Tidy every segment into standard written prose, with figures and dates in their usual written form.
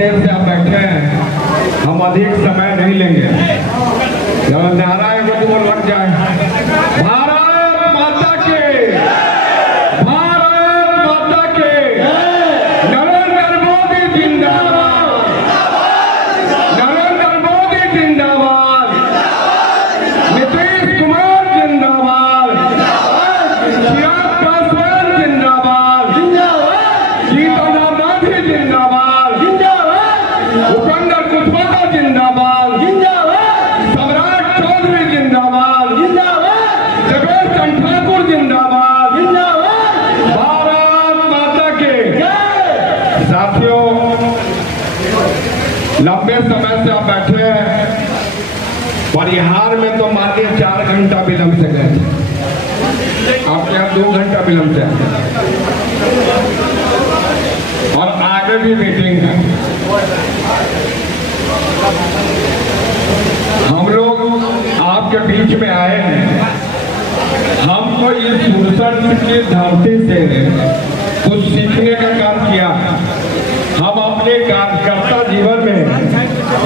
देर से आप बैठे हैं, हम अधिक समय नहीं लेंगे। जब नारा है वो लग जाए, भारत माता के, भारत माता के, नरेंद्र मोदी जिंदाबाद, नरेंद्र मोदी जिंदाबाद, नीतीश कुमार जिंदाबाद, चिराग पासवान जिंदाबाद, जीतन गांधी जिंदाबाद, उपेंद्र कुशवाहा जिंदाबाद, सम्राट चौधरी जिंदाबाद, देवेश ठाकुर जिंदाबाद, भारत माता के। साथियों, लंबे समय से आप बैठे हैं, परिहार में तो मानिए 4 घंटा विलंब से गए थे, आपके यहाँ 2 घंटा विलंब से और आगे भी मीटिंग है। हम लोग आपके बीच में आए हैं, हमको इस सुरसर की धरती से कुछ सीखने का काम किया। हम अपने कार्यकर्ता जीवन में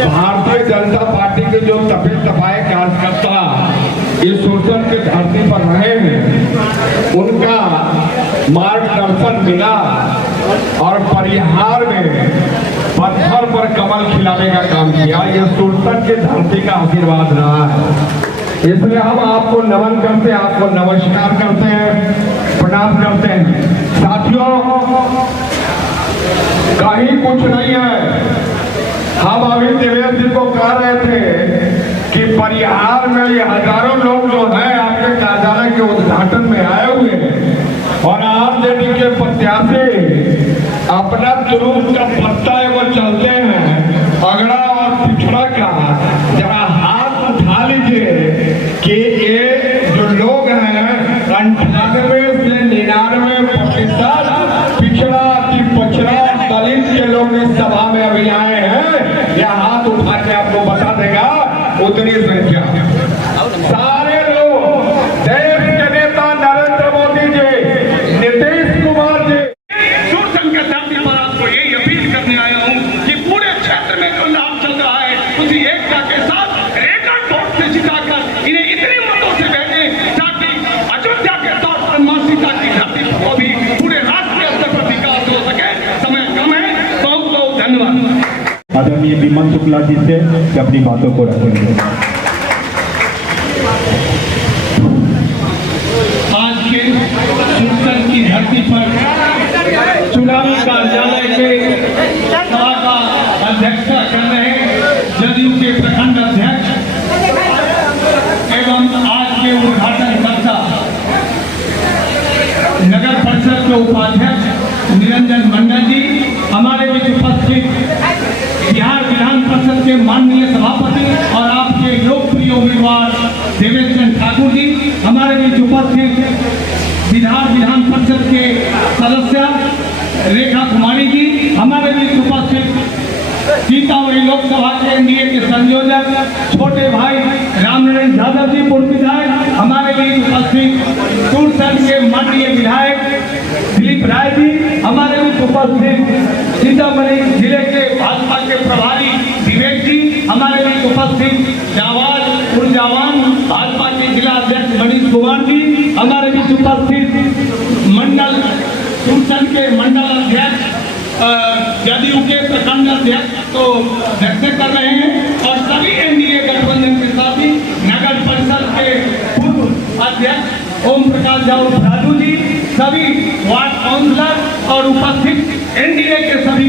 भारतीय जनता पार्टी के जो तपे तपाए कार्यकर्ता इस सुरसर की धरती पर रहे हैं, उनका मार्गदर्शन मिला और परिहार में पत्थर पर कमल खिलाने का काम किया। यह सुरसर की धरती का आशीर्वाद रहा है, इसलिए हम आपको नमन करते हैं, आपको नमस्कार करते हैं, प्रणाम करते हैं। साथियों, कहीं कुछ नहीं है। हम अभी देवेश जी को कह रहे थे कि परिहार में ये हजारों लोग जो है आपके कार्यालय के उद्घाटन में आए हुए हैं और आरजेडी के प्रत्याशी अपना तुरुप का पत्ता है वो चलते हैं, अगड़ा और पिछड़ा का जरा हाथ उठा लीजिए कि ये जो लोग हैं 98 से 99% पिछड़ा अति पछड़ा दलित के लोग इस सभा में अभी आए हैं। यह हाथ उठा के आपको बता देगा उतनी संख्या। सारे लोग देश के नेता नरेंद्र मोदी जी, नीतीश कुमार जी। सुरसर के धरती पर आपको यही अपील करने आया हूँ कि पूरे क्षेत्र में जो नाम चल रहा है उसी एकता के साथ रेकॉर्ड वोट से जिताकर इन्हें इतने मतों से भेजें ताकि अयोध्या के तौर पर मां सीता की धरती को भी पूरे राष्ट्रीय स्तर पर विकास हो सके। समय कम है, बहुत बहुत धन्यवाद। आदरणीय विमल शुक्ला जी से अपनी बातों को रखेंगे। आज के सुरसर की धरती पर चुनावी कार्यालय के सभा का अध्यक्षता कर रहे जदयू के प्रखंड अध्यक्ष एवं आज के उद्घाटनकर्ता नगर परिषद के उपाध्यक्ष निरंजन मंडल जी, हमारे बीच उपस्थित बिहार विधान परिषद के माननीय सभापति और आपके लोकप्रिय उम्मीदवार देवेश ठाकुर जी, हमारे बीच उपस्थित विधान परिषद के सदस्य रेखा कुमारी जी, हमारे बीच उपस्थित सीतामढ़ी लोकसभा के एनडीए के संयोजक छोटे भाई रामनारायण यादव जी पूर्व विधायक, हमारे बीच उपस्थित सुरसर के माननीय विधायक दिलीप राय जी, हमारे बीच उपस्थित सीतामढ़ी जिले के भाजपा के प्रभारी विवेक जी, हमारे बीच उपस्थित जावाज ऊर्जावान भाजपा के जिला अध्यक्ष मनीष कुमार जी, हमारे बीच उपस्थित मंडल सुरसर के मंडल अध्यक्ष जदयू के प्रखंड अध्यक्ष को व्यक्त कर रहे हैं और सभी एनडीए गठबंधन के साथी नगर परिषद के पूर्व अध्यक्ष ओम प्रकाश राजू जी, सभी वार्ड काउंसलर और उपस्थित एनडीए के सभी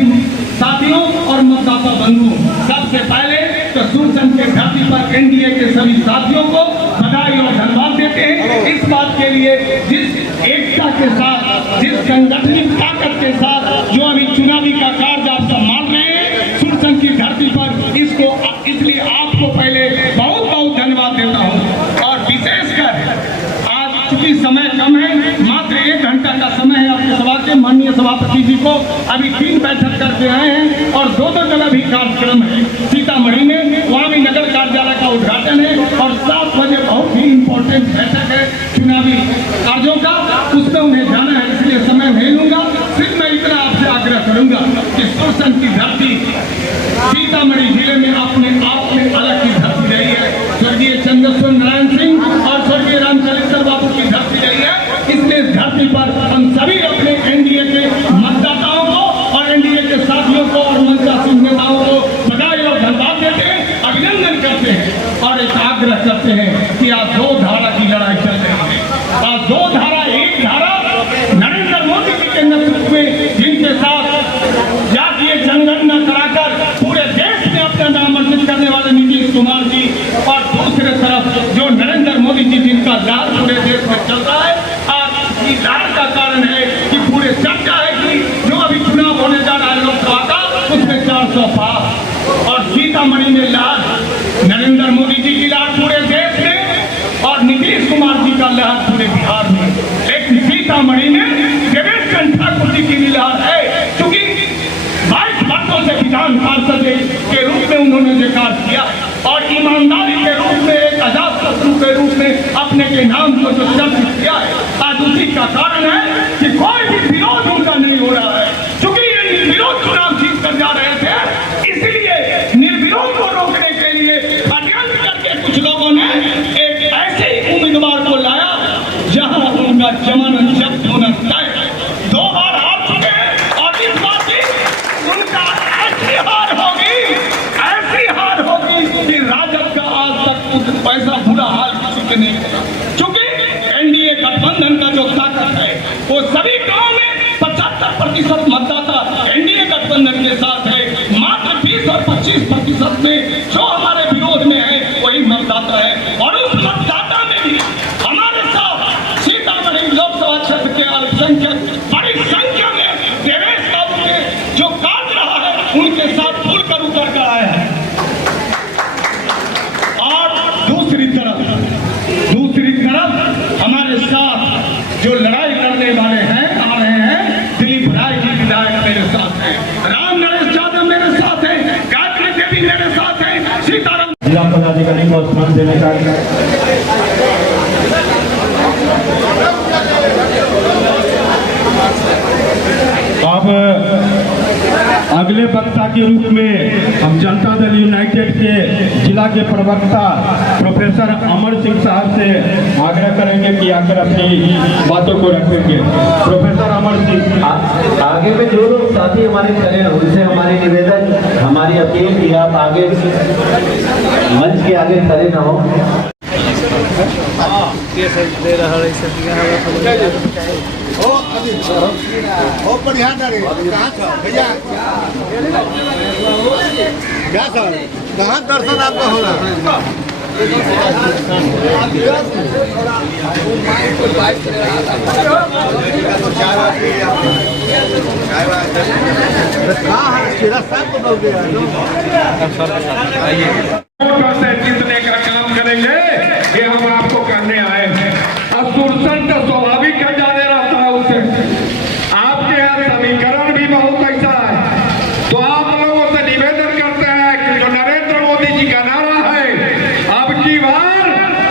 साथियों और मतदाता बंधुओं, सबसे पहले तो सुरसर के धरती पर एनडीए के सभी साथियों को बधाई और धन्यवाद देते हैं इस बात के लिए जिस एकता के साथ, जिस संगठनिक ताकत के साथ जो अभी चुनावी का कार्य आप संभाल रहे हैं सुरसर की धरती पर, इसको इसलिए आपको पहले बहुत बहुत धन्यवाद देता हूं। और विशेषकर आज चूंकि समय कम है, मात्र 1 घंटा का समय है आपके सभा के माननीय सभापति जी को अभी 3 बैठक करके आए हैं और 2 जगह भी कार्यक्रम है सीतामढ़ी में, वहाँ भी नगर कार्यालय का उद्घाटन है और 7 बजे बहुत ही इम्पोर्टेंट बैठक है चुनावी कार्यों का, उसमें उन्हें जाना है, इसलिए समय नहीं लूंगा। सिर्फ मैं इतना आपसे आग्रह करूंगा कि सुरसन की धरती सीतामढ़ी जिले में अपने आप में अलग की धरती रही है। स्वर्गीय चंद्रेश्वर नारायण सिंह और स्वर्गीय रामचरित्र बाबू की धरती रही है। इसलिए इस धरती पर हम सभी अपने एनडीए के मतदाताओं को और एनडीए के साथियों को और मंचासीन नेताओं को बधाई और धन्यवाद देते हैं, अभिनंदन करते हैं और एक आग्रह करते हैं कि आज दो धारा की लड़ाई चल रही है। आज दो धारा, एक धारा नरेंद्र मोदी जी के नेतृत्व में जिनके साथ जातीय जनगणना कराकर पूरे देश में अपना नाम अर्जित करने वाले नीतीश कुमार जी, और दूसरे तरफ जो नरेंद्र मोदी जी जिनका लाभ पूरे देश में चल रहा है। आज इस लाभ का कारण है कि पूरे चर्चा है कि जो अभी चुनाव होने जा रहा है लोकसभा का, उसमें 400 पार और सीतामढ़ी में लाभ नरेंद्र मोदी जी की लाभ पूरे देश में और नीतीश कुमार जी का लाभ पूरे बिहार में। लेकिन सीतामढ़ी में देवेश चंद्र ठाकुर जी की लहर है, क्योंकि 22 वर्षों से विधान पार्षद के रूप में उन्होंने विकास किया और ईमानदारी के रूप में एक अजात शत्रु के रूप में अपने के नाम को जो चर्चित किया है, आज उसी का कारण है कि कोई भी विरोध उनका नहीं हो रहा है। क्योंकि ये निर्विरोध चुनाव जीत कर जा रहे थे, इसलिए निर्विरोध को रोकने के लिए षड्यंत्र करके कुछ लोगों ने एक ऐसे उम्मीदवार को लाया जहां उनका जमानत जब्त होना तय। 2 बार हार चुके हैं और इस बार भी उनका ऐसी हार होगी कि राजद का आज तक पैसा बुरा हाल किसी के नहीं होगा। क्योंकि एनडीए गठबंधन का जो ताकत है वो सभी गांव में 75% मतदाता एनडीए गठबंधन के साथ है। मात्र 20 और 25% में जो हमारे विरोध में है वही मतदाता है। और उस मतदाता में भी हमारे साथ सीतामढ़ी लोकसभा क्षेत्र के अल्पसंख्यक बड़ी संख्या में देवेश बाबू के जो काट रहा है उनके साथ खुलकर उतर कर आया है। और दूसरी तरफ हमारे साथ जो लड़ाई करने वाले हैं आ रहे हैं, दिलीप राय जी विधायक मेरे साथ हैं, राम नरेश यादव मेरे साथ हैं, गायत्री देवी मेरे साथ हैं, सीताराम जिला पदाधिकारी को स्थान देने का अब अगले वक्ता के रूप में हम जनता दल यूनाइटेड के जिला के प्रवक्ता प्रोफेसर अमर सिंह साहब से आग्रह करेंगे कि आकर अपनी बातों को रखेंगे। प्रोफेसर अमर सिंह, आगे में जो लोग साथी हमारे खड़े हैं उनसे हमारी निवेदन, हमारी अपील कि आप आगे मंच के आगे खड़े न हो। बढ़िया भैया क्या सर, कहाँ दर्शन आपका होगा? जीतने का काम करेंगे, ये हम आपको करने आए हैं। असुरसन का स्वाभाविक का जाने रहता है उसे। आपके यहाँ समीकरण भी बहुत ऐसा है, तो आप लोगों से निवेदन करते हैं कि जो नरेंद्र मोदी जी का नारा है, अब की बार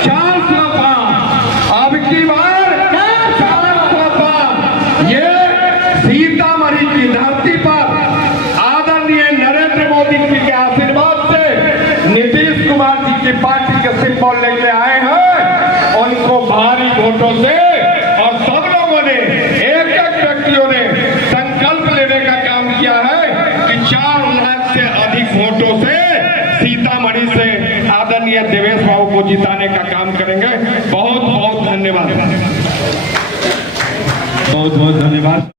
400 पार, अब की बार 400 पार, ये सीतामढ़ी की धरती पर आदरणीय नरेंद्र मोदी जी के आशीर्वाद से नीतीश कुमार जी की पार्टी के सिंबल लेके आए हैं। उनको भारी वोटों से और सब लोगों ने, एक व्यक्तियों ने संकल्प लेने का काम किया है कि 4 लाख से अधिक वोटों से सीतामढ़ी से आदरणीय देवेश बाबू को जिताने का काम करेंगे। बहुत बहुत धन्यवाद। बहुत बहुत धन्यवाद।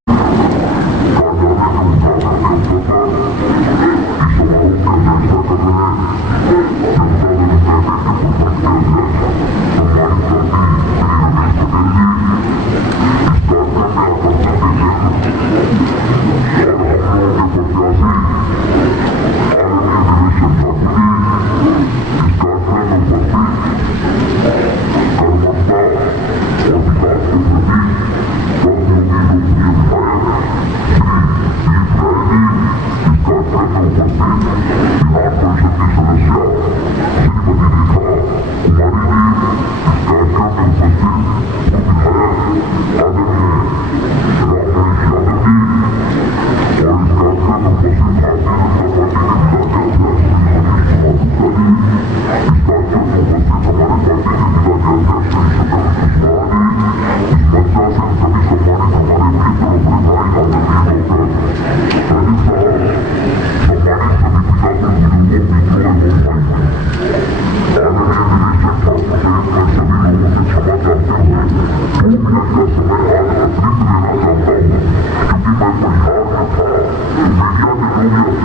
Gracias.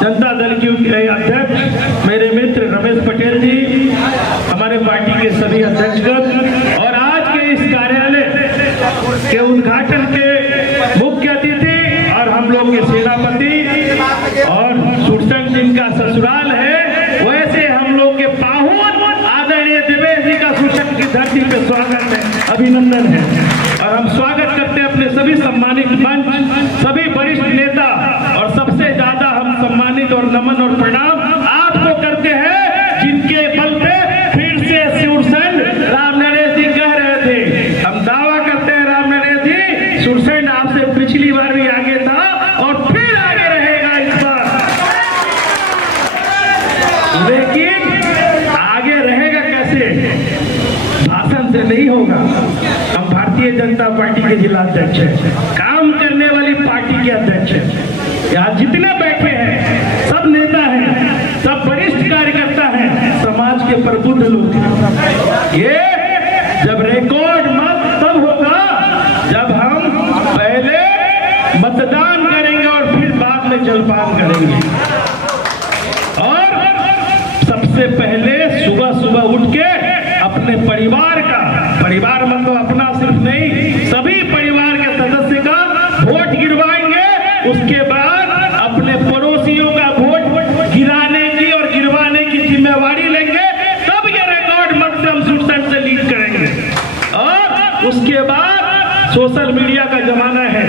जनता दल के अध्यक्ष मेरे मित्र रमेश पटेल जी, हमारे पार्टी के सभी अध्यक्षगण और आज के इस कार्यालय के उद्घाटन के मुख्य अतिथि और हम लोग के सेनापति और सुरसंग जिनका ससुराल है, वैसे हम लोग के पाहुन आदरणीय देवेश जी का सुरसंग की धरती पे स्वागत है, अभिनंदन है। और हम स्वागत करते हैं अपने सभी सम्मानित मंच, सभी वरिष्ठ नेता, और सबसे ज्यादा हम सम्मानित और नमन और प्रणाम आपको करते हैं जिनके बल पे फिर से सुरसेन राम नरेश जी कह रहे थे। हम दावा करते हैं राम नरेश जी, सुरसेन आपसे पिछली बार भी आगे था और फिर आगे रहेगा इस बार, लेकिन आगे रहेगा कैसे? भाषण से नहीं होगा। हम भारतीय जनता जनता पार्टी के जिला अध्यक्ष है, काम करने वाली पार्टी के अध्यक्ष है। यहाँ जितने बैठे हैं सब नेता हैं, सब वरिष्ठ कार्यकर्ता हैं, समाज के प्रबुद्ध लोग हैं। ये जब रिकॉर्ड मत तब होगा जब हम पहले मतदान करेंगे और फिर बाद में जलपान करेंगे। और सबसे पहले सुबह सुबह उठ के अपने परिवार का, परिवार मतलब अपना सिर्फ नहीं, सभी परिवार के सदस्य का वोट गिरवाएंगे। उसके बाद अपने पड़ोसियों का वोट गिराने की और गिरवाने की जिम्मेवारी लेंगे। तब ये रिकॉर्ड मत से हम सुरसंड से लीड करेंगे। और उसके बाद सोशल मीडिया का जमाना है,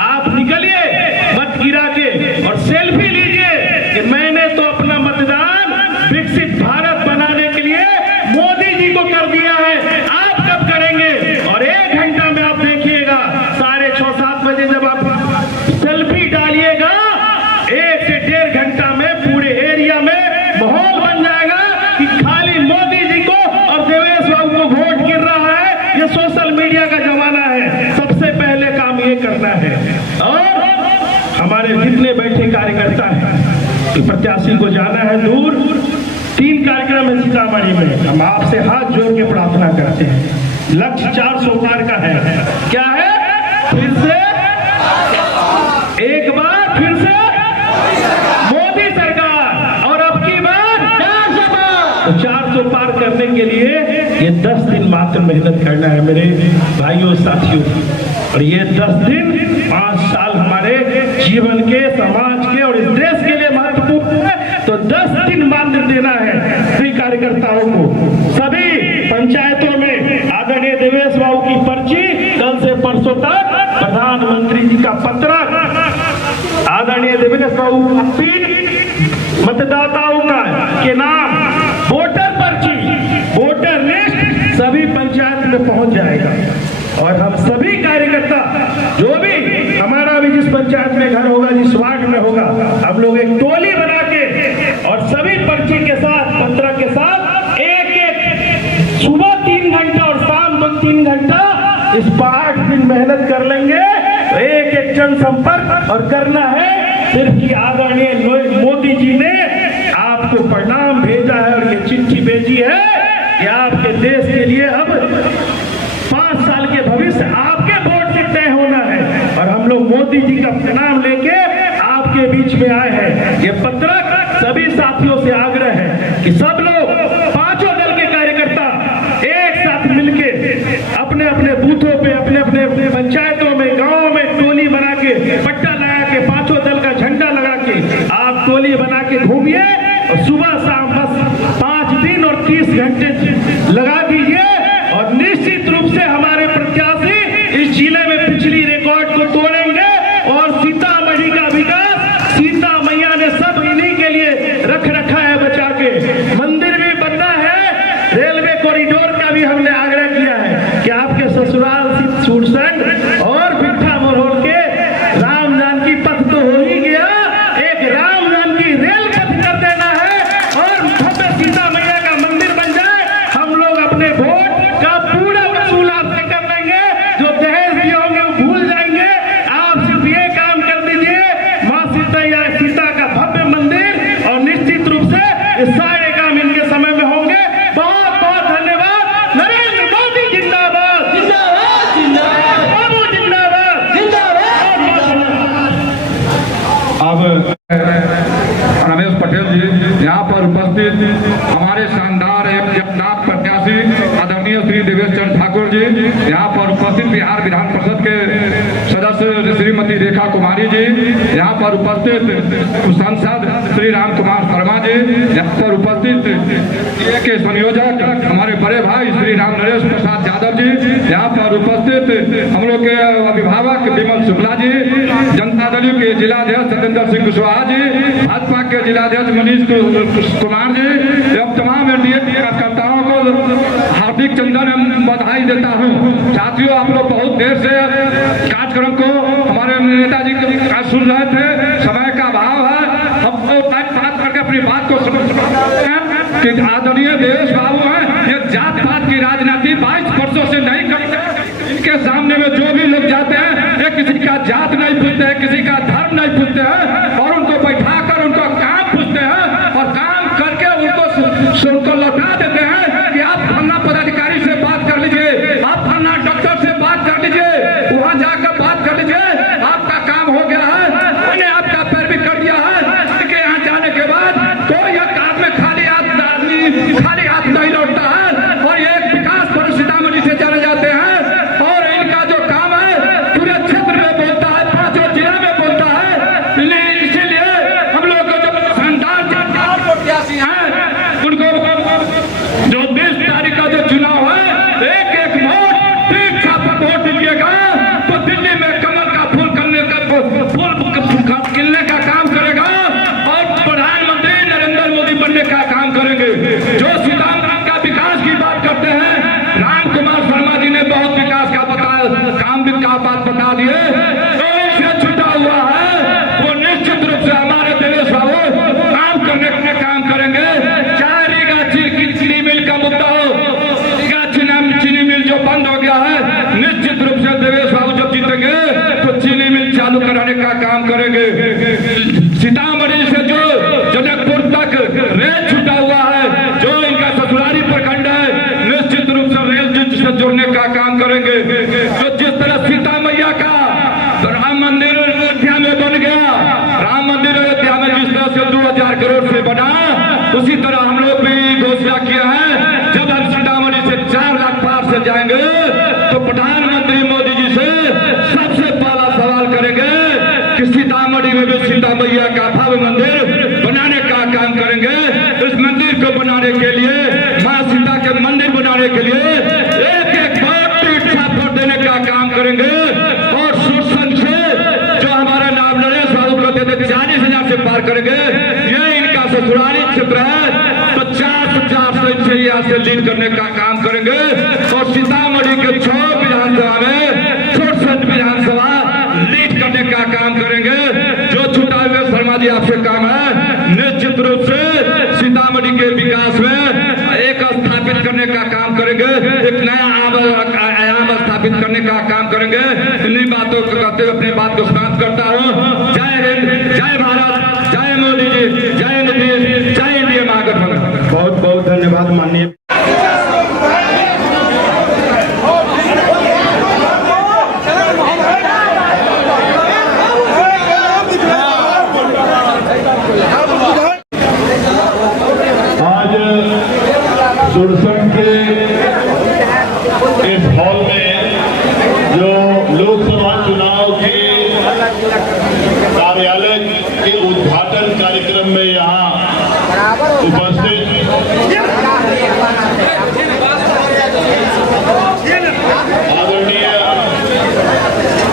आप निकलिए मत गिरा के और सेल्फी लीजिए कि मैंने तो अपना मतदान विकसित भारत बनाने के लिए मोदी जी को कर दिया है। आप कब करेंगे? और 1 घंटा में आप देखिएगा 6:30-7 बजे जब आप सेल्फी डालिएगा, 1 से 1.5 घंटा में पूरे एरिया में माहौल बन जाएगा कि खाली मोदी जी को और देवेश बाबू को वोट गिर रहा है। ये सोशल मीडिया का जमाना है, सबसे पहले काम ये करना है। और हमारे जितने बैठे कार्यकर्ता हैं, प्रत्याशी को जाना है दूर, 3 कार्यक्रम है सीतामढ़ी में। हम आपसे हाथ जोड़ के प्रार्थना करते हैं। लक्ष्य 400 पार का है। क्या है? फिर से एक बार फिर से मोदी सरकार, और अब की बार 400 पार। तो 400 पार करने के लिए ये 10 दिन मात्र मेहनत करना है मेरे भाइयों साथियों। और ये 10 दिन 5 साल हमारे जीवन के, समाज के और इस देश के लिए महत्वपूर्ण है। तो 10 दिन मात्र देना है सभी कार्यकर्ताओं को। सभी पंचायतों में आदरणीय देवेश बाबू की पर्ची कल से परसों तक, प्रधानमंत्री जी का पत्र, आदरणीय देवेश बाबू मतदाताओं का के नाम, वोटर पर्ची, वोटर लिस्ट सभी पंचायत में पहुंच जाएगा। और हम सभी कार्यकर्ता जो भी हमारा भी जिस पंचायत में घर होगा, जिस वार्ड में होगा, हम लोग एक टोली बना के और सभी पर्ची के साथ, पत्र के साथ एक सुबह 3 घंटा और शाम 2-3 घंटा इस 5 दिन मेहनत कर लेंगे। एक जनसंपर्क और करना है सिर्फ कि आदरणीय मोदी जी ने आपको प्रणाम भेजा है और ये चिट्ठी भेजी है कि आपके देश के लिए अब 5 साल के भविष्य आपके वोट से तय होना है। और हम लोग मोदी जी का प्रणाम लेके आपके बीच में आए हैं। ये पत्रक सभी साथियों से आग्रह है कि सब लोग, 5 दल के कार्यकर्ता एक साथ मिलके अपने अपने बूथों पे, अपने अपने पंचायतों में, गांवों में टोली बना के, पट्टा लगा के, 5 दल का झंडा लगा के आप टोली बना के घूमिए और सुबह शाम बस 5 दिन और 30 घंटे लगा दीजिए। और निश्चित रूप से हमारे प्रत्याशी इस जिले में पिछली रिकॉर्ड को तोड़ेंगे। और सीतामढ़ी का विकास सीता मैया ने सब इन्हीं के लिए रख रखा है बचा के। मंदिर भी बनना है, रेलवे कॉरिडोर का भी हमने आग्रह किया है कि आपके ससुराल सुरसंड और बिट्ठा मरोड़ के राम जानकी पथ तो हो ही गया, एक राम जानकी रेल पथ कर देना है और भव्य सीता मैया का मंदिर बन जाए। हम लोग अपने वोट का पूरा वसूल आपसे कर लेंगे। जो दहेज दिए होंगे वो भूल जाएंगे। आप सिर्फ ये काम कर दीजिए, माँ सीता का भव्य मंदिर, और निश्चित रूप से ये सारे काम इनके समय में होंगे। बहुत बहुत धन्यवाद। नरेंद्र मोदी जिंदाबाद, जिंदाबाद, जिंदाबाद, बाबू जिंदाबाद, जिंदाबाद। अब रमेश पटेल जी यहाँ पर उपस्थित हमारे शानदार एक जगन्नाथ प्रत्याशी आदरणीय श्री देवेश चंद्र ठाकुर जी, यहाँ पर उपस्थित बिहार विधान परिषद के सदस्य श्रीमती रेखा कुमारी जी, यहाँ पर उपस्थित सांसद श्री राम कुमार शर्मा जी, यहाँ पर उपस्थित के संयोजक हमारे बड़े भाई श्री राम नरेश प्रसाद यादव जी, यहाँ पर उपस्थित हम लोग के अभिभावक विमल शुक्ला जी, जनता दल के जिलाध्यक्ष सत्येंद्र सिंह कुशवाहा जी, भाजपा के जिलाध्यक्ष मनीष कुमार जी, एवं तमाम एनडीए कार्यकर्ताओं को हार्दिक चंदन बधाई देता हूँ। साथियों, आप लोग बहुत देर से कार्यक्रम को हमारे नेताजी का सुन रहे थे, समय का अभाव है, हम लोग बात करके अपनी बात को समझ सकते हैं कि आदरणीय देवेश बाबू हैं, ये जात पात की राजनीति 22 वर्षों से नहीं करते। उसके सामने में जो भी लोग जाते हैं ये किसी का जात नहीं पूछते हैं, किसी का धर्म नहीं पूछते हैं, और उनको बैठा कर उनको काम पूछते हैं और काम करके उनको लौटा देते हैं कि आप फलना पदाधिकारी से बात कर लीजिए, आप फलना डॉक्टर से बात कर लीजिए, वहां जाकर बात कर लीजिए, आपका काम हो गया है, मैंने आपका पैर भी कर दिया है। कि यहाँ जाने के बाद कोई एक आदमी खाली हाथ नहीं लौटता है, और ये एक विकास पर सीतामढ़ी से जाने जाते हैं, और इनका जो काम है पूरे क्षेत्र में बोलता है, 5 जिला में बोलता है। इसीलिए हम लोग को जो शानदार प्रत्याशी हैं उनको जो 20 तारीख का जो चुनाव है एक वोट ठीक छाप वोट दीजिएगा तो दिल्ली में कमल का फूल खिलने का काम करेगा और प्रधानमंत्री नरेंद्र मोदी बनने का काम करेंगे। जो सीतामढ़ी का विकास की बात करते हैं, राम कुमार शर्मा जी ने बहुत विकास का बात बता दिए, तो इनसे छुटा हुआ है वो निश्चित रूप से हमारे देश बाबू काम करने का काम करेंगे। चाहे रीगा चीनी मिल का मुद्दा हो, चीनी मिल जो बंद हो गया है, निश्चित रूप से देवेश बाबू जब जीतेंगे तो चीनी मिल चालू कराने का काम करेंगे। सीतामढ़ी से जो जनकपुर तक रेल छूटा हुआ है, जो इनका ससुरारी प्रखंड है, निश्चित रूप से रेल से जोड़ने का काम करेंगे। तो जिस तरह सीता मैया का राम मंदिर अयोध्या में बन गया, राम मंदिर अयोध्या में जिस तरह से 2000 करोड़ से बना, उसी तरह हम लोग भी घोषणा किया है जब हम सीतामढ़ी से 4 लाख पार से जाएंगे तो प्रधानमंत्री मोदी जी से सबसे पहला सवाल करेंगे कि सीतामढ़ी में भी सीता मैया का भव्य मंदिर बनाने का काम करेंगे। इस मंदिर को बनाने के लिए, माँ सीता के मंदिर बनाने के लिए एक वोट देने का काम करेंगे। और सुरसंघ से जो हमारे नाम नरेश बाबू कहते थे 40,000 से पार करेंगे, ये इनका ससुराली क्षेत्र है, 50 से यहाँ से लीड करने का काम करेंगे। और सीतामढ़ी के 6 विधानसभा में 67 विधानसभा लीड करने का काम करेंगे। जो छुटा हुए शर्मा जी आपसे काम है, निश्चित रूप से सीतामढ़ी के विकास में एक स्थापित करने का काम करेंगे, एक नया आयाम स्थापित करने का काम करेंगे। इन्हीं बातों को कहते हुए अपनी बात को समाप्त करता हूँ। जय हिंद, जय भारत, जय मोदी जी, जय नीतीश, जय इंडिया महागठबंधन। बहुत बहुत धन्यवाद माननीय। आज सुरसंघ के इस हॉल में जो लोकसभा चुनाव के कार्यालय के उद्घाटन कार्यक्रम में यहाँ उपस्थित आदरणीय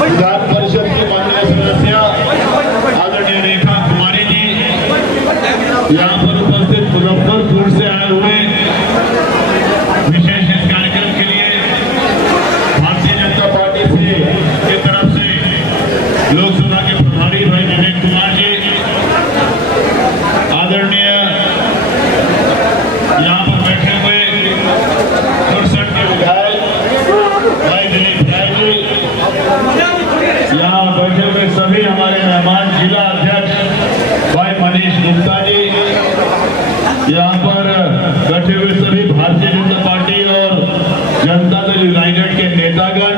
विधान परिषद की माननीय सदस्य आदरणीय रेखा कुमारी जी, यहाँ पर उपस्थित मुजफ्फरपुर से आए हुए विशेष इस कार्यक्रम के लिए भारतीय जनता पार्टी से की तरफ से लोकसभा के प्रभारी भाई विवेक कुमार जी, आदरणीय यहाँ पर बैठे हुए सुरसंघ के विधायक भाई दिलीप राय जी, यहाँ बैठे हुए सभी हमारे मेहमान जिला अध्यक्ष भाई मनीष गुप्ता जी, यहाँ पर बैठे हुए सभी भारतीय जनता पार्टी और जनता दल यूनाइटेड के नेतागण,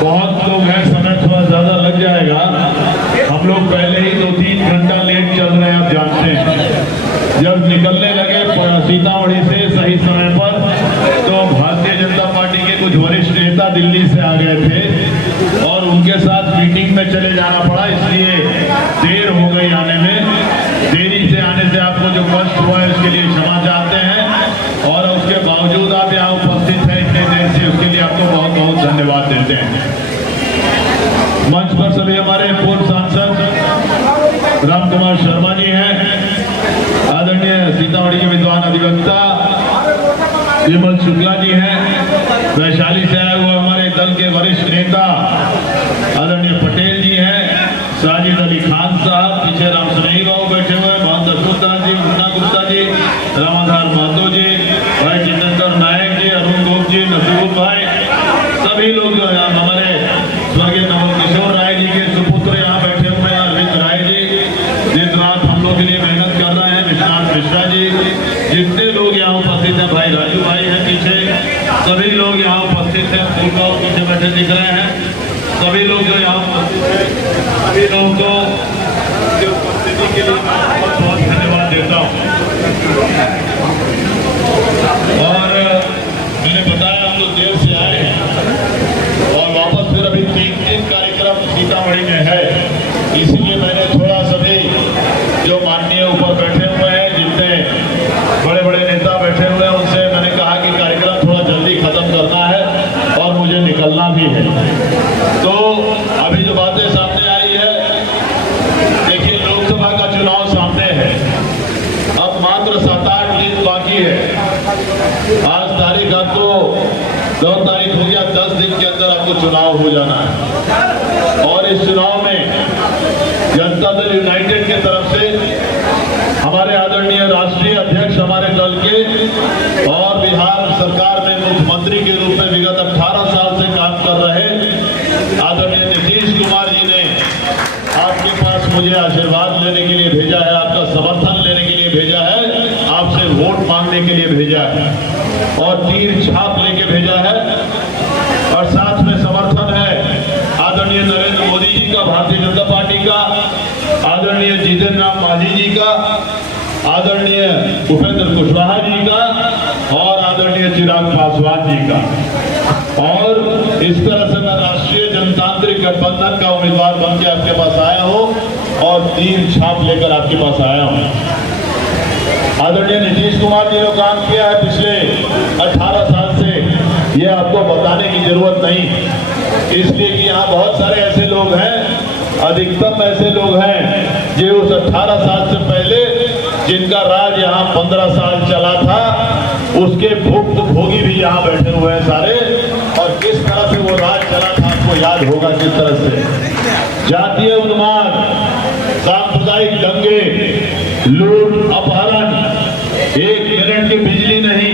बहुत लोग हैं, समय थोड़ा ज्यादा लग जाएगा, हम लोग पहले ही 2-3 घंटा लेट चल रहे हैं, आप जानते हैं। जब निकलने लगे सीतामढ़ी से सही समय पर, तो भारतीय जनता पार्टी के कुछ वरिष्ठ नेता दिल्ली से आ गए थे और उनके साथ मीटिंग में चले जाना पड़ा, इसलिए देर हो गई आने में। देरी से आने से आपको जो कष्ट हुआ है उसके लिए क्षमा चाहते हैं, और उसके बावजूद आप यहाँ उपस्थित हैं इतने देर से, उसके लिए आपको बहुत बहुत धन्यवाद देते हैं। मंच पर सभी हमारे पूर्व सांसद राम कुमार शर्मा जी हैं, आदरणीय सीतामढ़ी के विद्वान अधिवक्ता विमल शुक्ला जी हैं, वैशाली से आए हुए हमारे दल के वरिष्ठ नेता आदरणीय पटेल जी हैं, साजिद अली खान साहब, पीछे राम सुनेही बाबू बैठे हुए, मोहम्मद अशोकदास जी, मुन्ना गुप्ता जी, रामाधार महतो जी, भाई जितेंद्र नायक जी, अरुण गोप जी, नसीरुल भाई, सभी लोग जो यहाँ जितने लोग यहाँ उपस्थित हैं, भाई राजू भाई हैं पीछे, सभी लोग यहाँ उपस्थित हैं, फूल और पीछे बैठे दिख रहे हैं, सभी लोग जो यहाँ उपस्थित हैं, सभी लोगों को उनकी उपस्थिति के लिए मैं बहुत बहुत धन्यवाद देता हूँ। और मैंने बताया हम लोग देर से आए और वापस फिर अभी 3 कार्यक्रम सीतामढ़ी में है, इसलिए मैंने थोड़ा सभी जो माननीय ऊपर बैठे हुए हैं, जितने बड़े बड़े नेता बैठे हुए हैं, उनसे मैंने कहा कि कार्यक्रम थोड़ा जल्दी खत्म करना है और मुझे निकलना भी है। तो अभी जो बातें सामने आई है, देखिए लोकसभा का चुनाव सामने है, अब मात्र 7-8 दिन बाकी है। आज तारीख आपको 9 तारीख हो गया, 10 दिन के अंदर आपको चुनाव हो जाना है। और इस चुनाव में जनता दल यूनाइटेड की तरफ से हमारे आदरणीय राष्ट्रीय अध्यक्ष हमारे दल के और बिहार सरकार में मुख्यमंत्री के रूप में विगत 18 साल से काम कर रहे आदरणीय नीतीश कुमार जी ने आपके पास मुझे आशीर्वाद लेने के लिए भेजा है, आपका समर्थन लेने के लिए भेजा है, आपसे वोट मांगने के लिए भेजा है और तीर छाप लेके भेजा है। और साथ में समर्थन है आदरणीय नरेंद्र मोदी जी का, भारतीय जनता पार्टी का, आदरणीय जितेंद्र राम मांझी जी का, आदरणीय उपेंद्र कुशवाहा जी का और आदरणीय चिराग पासवान जी का। और इस तरह से मैं राष्ट्रीय जनतांत्रिक गठबंधन का उम्मीदवार बन के आपके पास आया हूं और तीर छाप लेकर आपके पास आया हूं। आदरणीय नीतीश कुमार जी ने काम किया है पिछले 18 साल से, ये आपको बताने की जरूरत नहीं, इसलिए कि यहाँ बहुत सारे ऐसे लोग हैं, अधिकतम ऐसे लोग हैं जो उस 18 साल से पहले जिनका राज यहाँ 15 साल चला था, उसके भुक्तभोगी भी यहाँ बैठे हुए हैं सारे। और किस तरह से वो राज चला था आपको याद होगा, किस तरह से जातीय उन्माद, सांप्रदायिक दंगे, लूट, अपहरण, 1 मिनट की बिजली नहीं,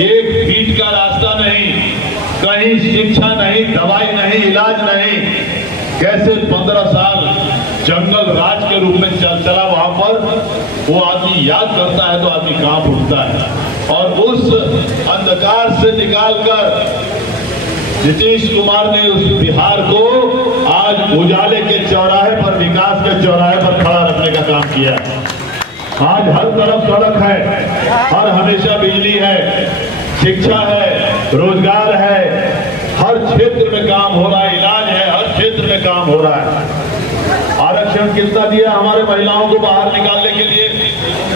1 फीट का रास्ता नहीं, कहीं शिक्षा नहीं, दवाई नहीं, इलाज नहीं, कैसे 15 साल जंगल राज के रूप में चला वहां पर, वो आदमी याद करता है तो आदमी कांप उठता है। और उस अंधकार से निकालकर नीतीश कुमार ने उस बिहार को आज उजाले के चौराहे पर, विकास के चौराहे पर खड़ा रखने का काम किया है। आज हर तरफ सड़क है, हर हमेशा बिजली है, शिक्षा है, रोजगार है, हर क्षेत्र में काम हो रहा है, इलाज है, हर क्षेत्र में काम हो रहा है। आरक्षण कितना दिया हमारे महिलाओं को बाहर निकालने के लिए,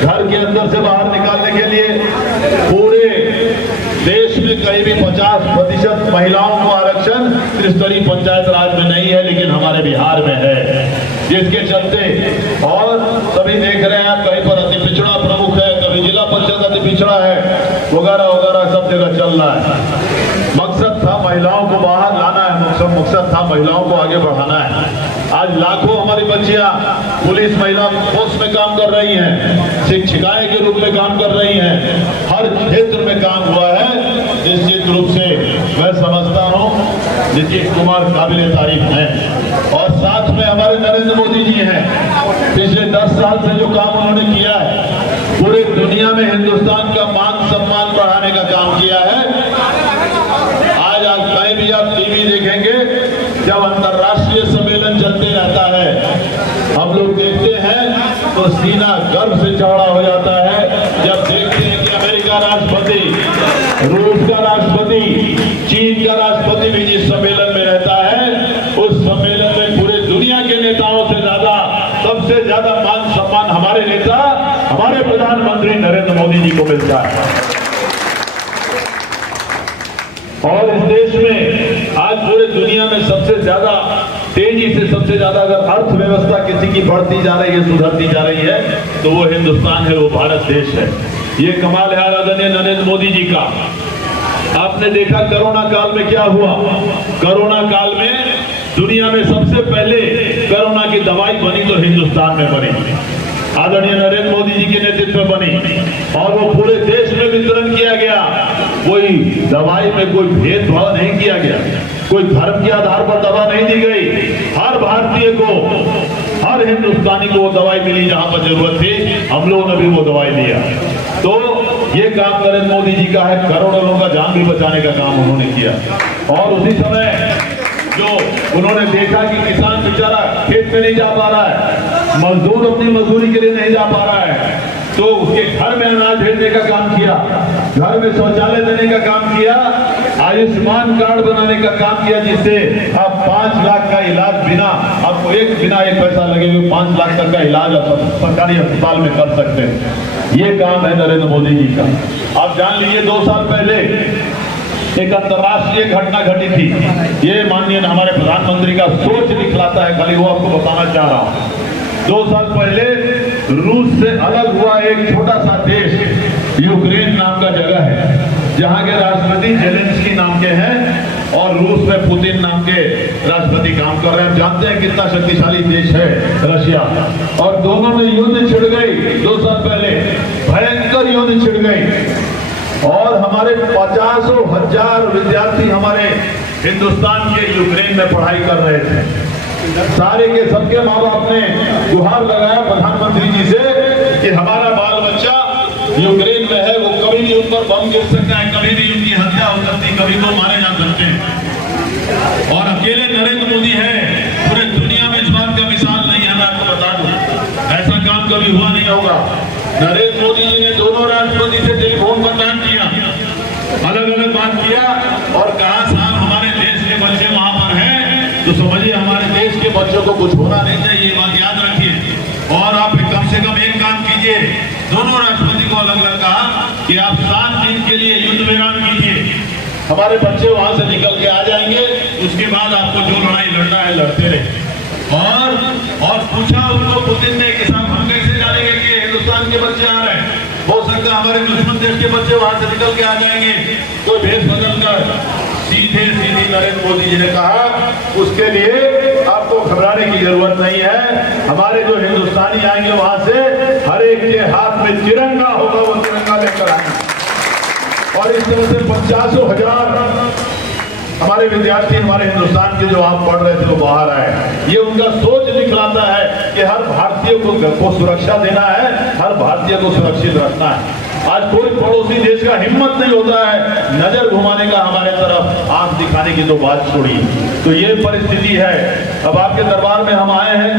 घर के अंदर से बाहर निकालने के लिए। पूरे देश में कहीं भी 50% महिलाओं को आरक्षण त्रिस्तरीय पंचायत राज में नहीं है, लेकिन हमारे बिहार में है, जिसके चलते और सभी देख रहे हैं आप, कहीं पर अति पिछड़ा प्रमुख है, कभी जिला परिषद अति पिछड़ा है, वगैरह वगैरह सब जगह चल रहा है। मकसद था महिलाओं को बाहर लाना है, मकसद था महिलाओं को आगे बढ़ाना है। आज लाखों हमारी बच्चियां पुलिस महिला फोर्स में काम कर रही हैं, शिक्षिकाएं के रूप में काम कर रही हैं, हर क्षेत्र में काम हुआ है। निश्चित रूप से मैं समझता हूं नीतीश कुमार काबिले तारीफ हैं। और साथ में हमारे नरेंद्र मोदी जी हैं, पिछले 10 साल से जो काम उन्होंने किया है, पूरे दुनिया में हिंदुस्तान का मान सम्मान बढ़ाने का काम किया है। आज कहीं भी आप टीवी देखेंगे, जब अंतर्राष्ट्रीय सम्मेलन चलते रहता है, हम लोग देखते हैं तो सीना गर्व से चौड़ा हो जाता है जब देखते हैं कि अमेरिका राष्ट्रपति, रूस का राष्ट्रपति, चीन का राष्ट्रपति भी जिस सम्मेलन में रहता है, उस सम्मेलन में पूरे दुनिया के नेताओं से ज्यादा, सबसे ज्यादा मान सम्मान हमारे नेता, हमारे प्रधानमंत्री नरेंद्र मोदी जी को मिलता है। और इस देश में आज पूरे दुनिया में सबसे ज्यादा तेजी से, सबसे ज्यादा अगर अर्थव्यवस्था किसी की बढ़ती जा रही है, सुधरती जा रही है, तो वो हिंदुस्तान है, वो भारत देश है। ये कमाल है आदरणीय नरेंद्र मोदी जी का। आपने देखा कोरोना काल में क्या हुआ। कोरोना काल में दुनिया में सबसे पहले कोरोना की दवाई बनी तो हिंदुस्तान में बनी, आदरणीय नरेंद्र मोदी जी के नेतृत्व में बनी, और वो पूरे देश में वितरण किया गया। कोई दवाई में कोई भेदभाव नहीं किया गया, कोई धर्म के आधार पर दवा नहीं दी गई। हर भारतीय को, हर हिंदुस्तानी को वो दवाई मिली जहां पर जरूरत थी, हम लोगों ने भी वो दवाई लिया। तो ये काम नरेंद्र मोदी जी का है। करोड़ों लोगों का जान भी बचाने का काम उन्होंने किया। और उसी समय जो उन्होंने देखा कि किसान बेचारा खेत में नहीं जा पा रहा है, मजदूर अपनी मजदूरी के लिए नहीं जा पा रहा है, तो उसके घर में अनाज भेजने का काम किया, घर में शौचालय देने का काम किया, आयुष्मान कार्ड बनाने का काम किया, जिससे आप 5 लाख का इलाज बिना आपको एक पैसा लगे हुए 5 लाख तक का इलाज आप सरकारी अस्पताल में कर सकते हैं। ये काम है नरेंद्र मोदी जी का। आप जान लीजिए 2 साल पहले एक अंतर्राष्ट्रीय घटना घटी थी। ये माननीय हमारे प्रधानमंत्री का सोच दिखलाता है, खाली वो आपको बताना चाह रहा हूँ। 2 साल पहले रूस से अलग हुआ एक छोटा सा देश यूक्रेन नाम का जगह है, जहां के राष्ट्रपति जेलेंस्की नाम के हैं और रूस में पुतिन नाम के राष्ट्रपति काम कर रहे हैं। जानते हैं कितना शक्तिशाली देश है रशिया। और दोनों में युद्ध छिड़ गई 2 साल पहले, भयंकर युद्ध छिड़ गई। और हमारे 50,000 विद्यार्थी हमारे हिंदुस्तान के यूक्रेन में पढ़ाई कर रहे थे। सारे के सबके माँ बाप ने गुहार लगाया प्रधानमंत्री जी से कि हमारा बाल बच्चा यूक्रेन में है, वो कभी भी उन पर बम गिर सकता है, कभी भी उनकी हत्या हो सकती है, कभी वो मारे जा सकते हैं। और अकेले नरेंद्र मोदी है, पूरे दुनिया में इस बात का मिसाल नहीं है। मैं आपको बता दूं, ऐसा काम कभी हुआ नहीं होगा। नरेंद्र मोदी जी ने दोनों राष्ट्रपति से टेलीफोन पर बात किया, अलग अलग बात किया और कहा साहब हमारे देश के बच्चे वहां पर हैं, तो समझिए हमारे देश के बच्चों को कुछ होना नहीं चाहिए, ये बात याद रखिए। और आप कम से कम एक काम कीजिए, दोनों राष्ट्रपति को अलग अलग कहा कि आप 7 दिन के लिए युद्ध विराम कीजिए, हमारे बच्चे वहां से निकल के आ जाएंगे, उसके बाद आपको जो लड़ाई लड़ना है लड़ते रहे। और पूछा उनको पुतिन ने कि साहब हम कैसे जानेंगे कि हिंदुस्तान के बच्चे आ रहे हैं, हो सकता है हमारे दुश्मन देश के बच्चे वहां से निकल के आ जाएंगे। तो भेष बदल कर सीधी नरेंद्र मोदी जी ने कहा उसके लिए आपको घबराने की जरूरत नहीं है, हमारे जो हिंदुस्तानी आएंगे वहां से हर एक के हाथ में तिरंगा होगा, वो तिरंगा लेकर आएंगे। और इस तरह से 50,000 हमारे विद्यार्थी हमारे हिंदुस्तान के जो आप पढ़ रहे थे वो बाहर आए। ये उनका सोच दिखलाता है कि हर भारतीय को सुरक्षा देना है, हर भारतीय को सुरक्षित रखना है। आज कोई पड़ोसी देश का हिम्मत नहीं होता है नजर घुमाने का, हमारे तरफ आंख दिखाने की तो बात छोड़ी। तो ये परिस्थिति है। अब आपके दरबार में हम आए हैं,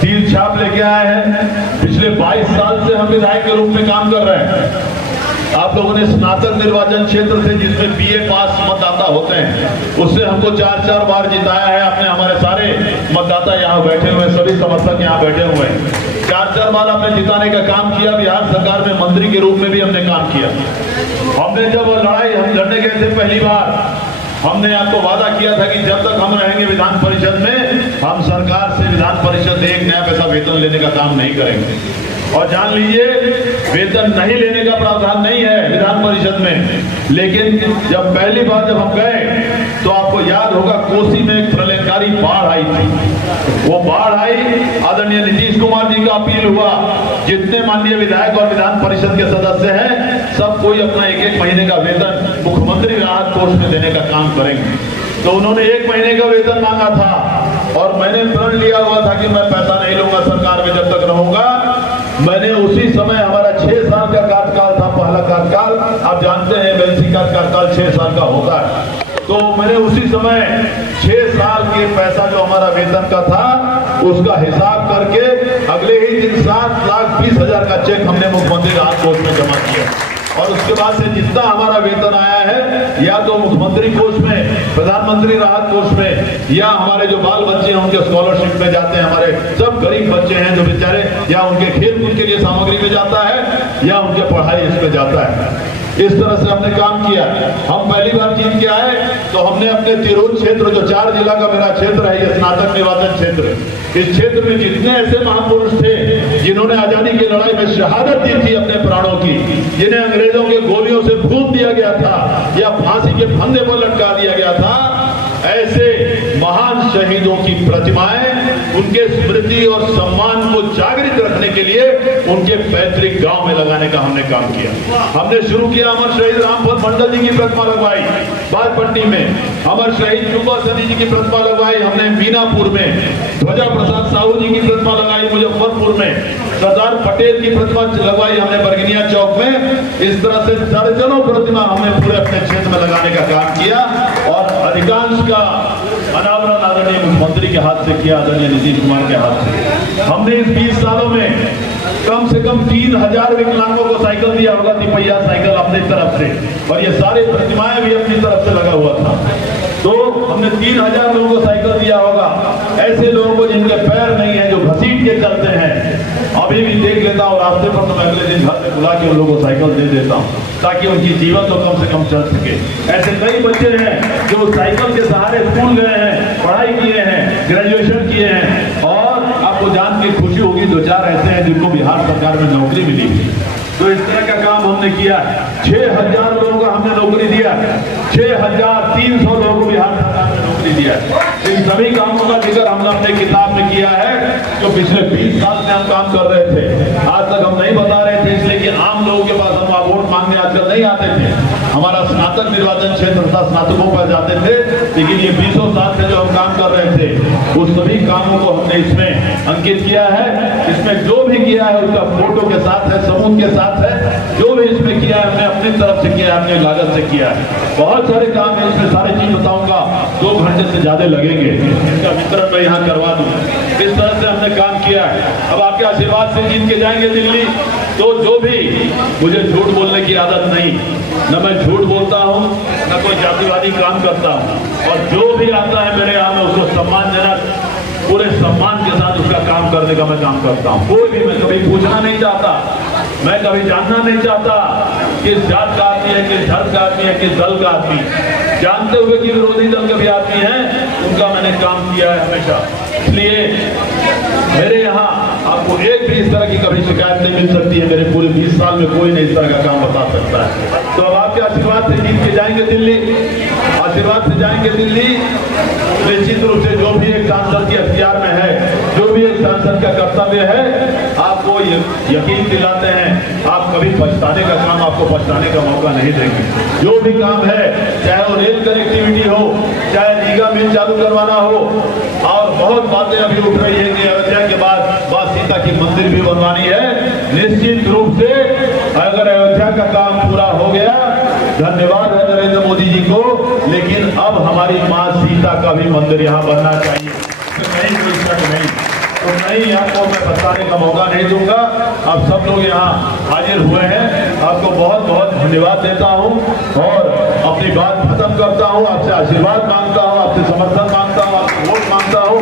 तीर छाप लेके आए हैं। पिछले 22 साल से हम विधायक के रूप में काम कर रहे हैं। आप लोगों ने स्नातक निर्वाचन क्षेत्र से, जिसमें BA पास मतदाता होते हैं, उससे हमको 4 बार जिताया है। आपने हमारे सारे मतदाता यहाँ बैठे हुए, सभी समर्थक यहाँ बैठे हुए हैं, 4 बार आपने जिताने का काम किया। बिहार सरकार में मंत्री के रूप में भी हमने काम किया। हमने जब लड़ाई हम लड़ने गए थे पहली बार, हमने आपको वादा किया था कि जब तक हम रहेंगे विधान परिषद में, हम सरकार से विधान परिषद 1 नया पैसा वेतन लेने का काम नहीं करेंगे। और जान लीजिए वेतन नहीं लेने का प्रावधान नहीं है विधान परिषद में। लेकिन जब पहली बार जब हम गए तो आपको याद होगा कोसी में एक प्रलयकारी बाढ़ आई थी। वो बाढ़ आई, आदरणीय नीतीश कुमार जी का अपील हुआ, जितने माननीय विधायक और विधान परिषद के सदस्य हैं सब कोई अपना 1-1 महीने का वेतन मुख्यमंत्री राहत कोष में देने का काम करेंगे। तो उन्होंने 1 महीने का वेतन मांगा था और मैंने प्रण लिया हुआ था कि मैं पैसा नहीं लूंगा सरकार में जब तक रहूंगा। मैंने उसी समय, हमारा 6 साल का कार्यकाल था, पहला कार्यकाल, आप जानते हैं एमएलसी का कार्यकाल 6 साल का होता है, तो मैंने उसी समय 6 साल के पैसा जो हमारा वेतन का था उसका हिसाब करके अगले ही दिन 7,20,000 का चेक हमने मुख्यमंत्री राहत कोष में जमा किया। और उसके बाद से जितना हमारा वेतन आया है या तो मुख्यमंत्री कोष में, प्रधानमंत्री राहत कोष में, या हमारे जो बाल बच्चे हैं उनके स्कॉलरशिप में जाते हैं, हमारे सब गरीब बच्चे हैं जो बेचारे, या उनके खेल कूद के लिए सामग्री में जाता है या उनके पढ़ाई इस पे जाता है। इस तरह से हमने काम किया। हम पहली बार जीत के आए तो हमने अपने तिरहुत क्षेत्र, जो 4 जिला का मेरा क्षेत्र है, ये स्नातक निर्वाचन क्षेत्र, इस क्षेत्र में जितने ऐसे महापुरुष थे जिन्होंने आजादी की लड़ाई में शहादत दी थी अपने प्राणों की, जिन्हें अंग्रेजों के गोलियों से भून दिया गया था या फांसी के फंदे पर लटका दिया गया था, ऐसे महान शहीदों की प्रतिमाएं, उनके स्मृति और सम्मान को जागृत रखने के लिए उनके पैतृक गांव में लगाने का हमने काम किया। हमने शुरू किया, अमर शहीद रामफल मंडल जी की प्रतिमा लगवाई बाजपट्टी में, अमर शहीद चुम्बा सनी जी की प्रतिमा लगवाई हमने मीनापुर में, ध्वजा प्रसाद साहू जी की प्रतिमा लगाई मुजफ्फरपुर में, सरदार पटेल की प्रतिमा लगवाई हमने बरगनिया चौक में। इस तरह से दर्जनों प्रतिमा हमने पूरे अपने क्षेत्र में लगाने का काम किया और अधिकांश का अनावरण आदरणीय मुख्यमंत्री के हाथ से किया, आदरणीय नीतीश कुमार के हाथ से। हमने इस 20 सालों में कम से कम 3000 विकलांगों को साइकिल दिया होगा, तिपहिया साइकिल अपनी तरफ से, और ये सारी प्रतिमाएं भी अपनी तरफ से लगा हुआ था। तो हमने 3000 लोगों को साइकिल दिया होगा। ऐसे लोगों को जिनके पैर नहीं है, जो घसीट के चलते हैं, अभी भी देख लेता हूँ रास्ते पर, तो मैं अगले दिन घर में बुला के उन लोगों को साइकिल दे देता हूँ ताकि उनकी जीवन तो कम से कम चल सके। ऐसे कई बच्चे हैं जो साइकिल के सहारे स्कूल गए हैं, पढ़ाई किए हैं, ग्रेजुएशन किए हैं, और आपको जान के खुशी होगी 2-4 ऐसे हैं जिनको बिहार सरकार में नौकरी मिली। तो इस तरह का काम हमने किया। 6000 लोगों को हमने नौकरी दिया, 6300 लोगों को बिहार सरकार में नौकरी दिया। इन सभी कामों का जिक्र हमने अपने किताब में किया है, जो पिछले 20 साल से हम काम कर रहे थे। आज तक हम नहीं बता रहे थे, इसलिए कि आम लोगों के पास हम वोट मांगने आजकल नहीं आते थे। हमारा स्नातक निर्वाचन क्षेत्र था, स्नातकों पर जाते थे, लेकिन ये 20 साल से जो हम काम कर रहे थे उस सभी कामों को हमने इसमें अंकित किया है। इसमें जो भी किया है उसका फोटो के साथ है, सबूत के साथ है। जो भी इसमें किया है हमने अपनी तरफ से किया है, अपने लागत से किया है। बहुत सारे काम है, इसमें सारी चीज बताऊंगा 2 घंटे से ज्यादा लगेंगे, इसका वितरण मैं यहाँ करवा दूं। इस तरह से हमने काम किया है। अब आपके आशीर्वाद से जीत के जाएंगे दिल्ली, तो जो भी, मुझे झूठ बोलने की आदत नहीं, न मैं झूठ बोलता हूँ, न कोई जातिवादी काम करता हूँ, और जो भी आता है मेरे यहाँ में उसको सम्मानजनक, पूरे सम्मान के साथ उसका काम करने का मैं काम करता हूँ। कोई भी, मैं कभी पूछना नहीं चाहता, मैं कभी जानना नहीं चाहता किस जात का आदमी है, किस धर्म का आदमी है, किस दल का आदमी, जानते हुए कि विरोधी दल के भी आदमी हैं, उनका मैंने काम किया है हमेशा। इसलिए मेरे यहाँ आपको एक भी इस तरह की कभी शिकायत नहीं मिल सकती है। मेरे पूरे 20 साल में कोई नहीं इस तरह का काम बता सकता है। तो अब आपके आशीर्वाद से जीत के जाएंगे दिल्ली, आशीर्वाद से जाएंगे दिल्ली। निश्चित रूप से जो भी एक सांसद के अख्तियार में है, जो भी एक सांसद का कर्तव्य है, आपको यकीन दिलाते हैं आप कभी पछताने का काम, आपको पछताने का मौका नहीं देंगे। जो भी काम है, चाहे वो रेल कनेक्टिविटी हो, चाहे रीगा मिल चालू करवाना हो, और बहुत बातें अभी उठ रही है कि अयोध्या के बाद सीता की मंदिर भी बनवानी है। निश्चित रूप से अगर अयोध्या का काम पूरा हो गया, धन्यवाद है नरेंद्र मोदी जी को, लेकिन अब हमारी मां सीता का भी मंदिर यहाँ बनना चाहिए, नहीं कोई शक नहीं। तो नहीं, आपको मैं बताने का मौका नहीं दूंगा। आप सब लोग यहाँ हाजिर हुए हैं, आपको बहुत बहुत धन्यवाद देता हूँ और अपनी बात खत्म करता हूँ। आपसे आशीर्वाद मांगता हूँ, आपसे समर्थन मांगता हूँ, आपसे वोट मांगता हूँ।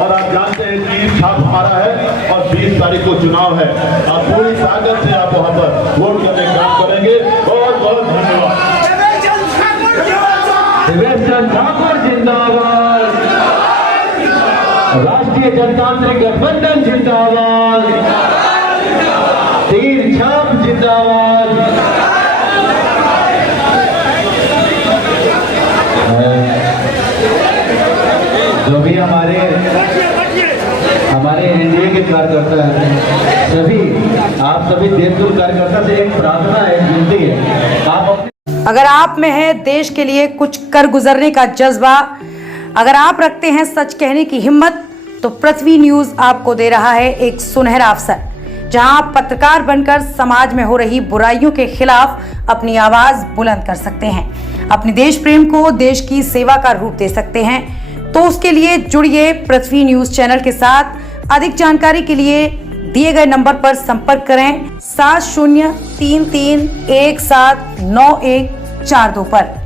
और आप जानते हैं कि छाप हमारा है और 20 तारीख को चुनाव है। आप पूरी ताकत से आप वहाँ पर वोट करने का काम करेंगे। बहुत बहुत धन्यवाद। देवेश चंद्र ठाकुर जिंदाबाद, राष्ट्रीय जनतांत्रिक गठबंधन जिंदाबाद, तीर छाप जिंदाबाद। जो भी हमारे एनडीए के कार्यकर्ता हैं, सभी आप सभी देशद्रोह कार्यकर्ता से एक प्रार्थना है, विनती है, आप अपने अगर आप में है देश के लिए कुछ कर गुजरने का जज्बा, अगर आप रखते हैं सच कहने की हिम्मत, तो पृथ्वी न्यूज आपको दे रहा है एक सुनहरा अवसर, जहां आप पत्रकार बनकर समाज में हो रही बुराइयों के खिलाफ अपनी आवाज बुलंद कर सकते हैं, अपने देश प्रेम को देश की सेवा का रूप दे सकते हैं। तो उसके लिए जुड़िए पृथ्वी न्यूज चैनल के साथ। अधिक जानकारी के लिए दिए गए नंबर पर संपर्क करें 7033179142 पर।